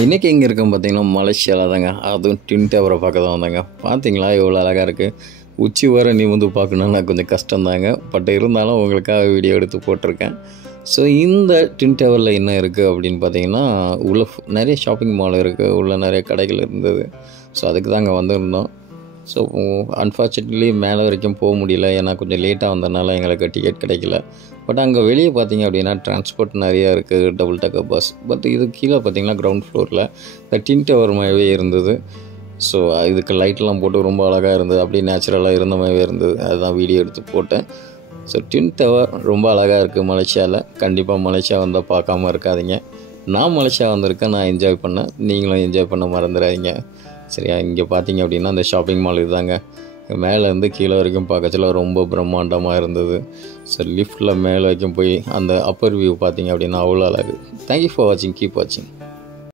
இன்றைக்கி எங்கே இருக்கோம் பார்த்தீங்கன்னா மலேசியாவில் தாங்க. அதுவும் ட்வின் டவரை பார்க்க தான் வந்தாங்க. பார்த்தீங்களா எவ்வளோ அழகாக இருக்குது. உச்சி வர நிமிர்ந்து பார்க்கணுன்னா கொஞ்சம் கஷ்டம்தாங்க. பட் இருந்தாலும் உங்களுக்காக வீடியோ எடுத்து போட்டிருக்கேன். ஸோ இந்த ட்வின் டவரில் என்ன இருக்குது அப்படின்னு பார்த்தீங்கன்னா உள்ள நிறைய ஷாப்பிங் மால் இருக்குது, உள்ள நிறைய கடைகள் இருந்தது. ஸோ அதுக்கு தாங்க வந்திருந்தோம். ஸோ அன்ஃபார்ச்சுனேட்லி மேலே வரைக்கும் போக முடியல, ஏன்னா கொஞ்சம் லேட்டாக வந்ததுனால எங்களுக்கு டிக்கெட் கிடைக்கல. பட் அங்கே வெளியே பார்த்தீங்க அப்படின்னா டிரான்ஸ்போர்ட் நிறையா இருக்குது, டபுள் டக்கர் பஸ். பட் இது கீழே பார்த்தீங்கன்னா கிரவுண்ட் ஃப்ளோரில் இந்த ட்வின் டவர் மாதிரியே இருந்தது. ஸோ இதுக்கு லைட்லாம் போட்டு ரொம்ப அழகாக இருந்தது, அப்படியே நேச்சுரலாக இருந்த மாதிரியே இருந்தது. அதுதான் வீடியோ எடுத்து போட்டேன். ஸோ ட்வின் டவர் ரொம்ப அழகாக இருக்குது மலேசியாவில். கண்டிப்பாக மலேசியா வந்தால் பார்க்காம இருக்காதீங்க. நான் மலேசியா வந்திருக்கேன், நான் என்ஜாய் பண்ணேன், நீங்களும் என்ஜாய் பண்ண மறந்துடாதீங்க. சரியா? இங்கே பார்த்தீங்க அப்படின்னா அந்த ஷாப்பிங் மால் இதுதாங்க. மேலேருந்து கீழே வரைக்கும் பார்க்கறதுல ரொம்ப பிரம்மாண்டமாக இருந்தது. ஸோ லிஃப்ட்டில் மேலே வரைக்கும் போய் அந்த அப்பர் வியூ பார்த்தீங்க அப்படின்னா அவ்வளோ அழகு. தேங்க்யூ ஃபார் வாட்சிங், கீப் வாட்சிங்.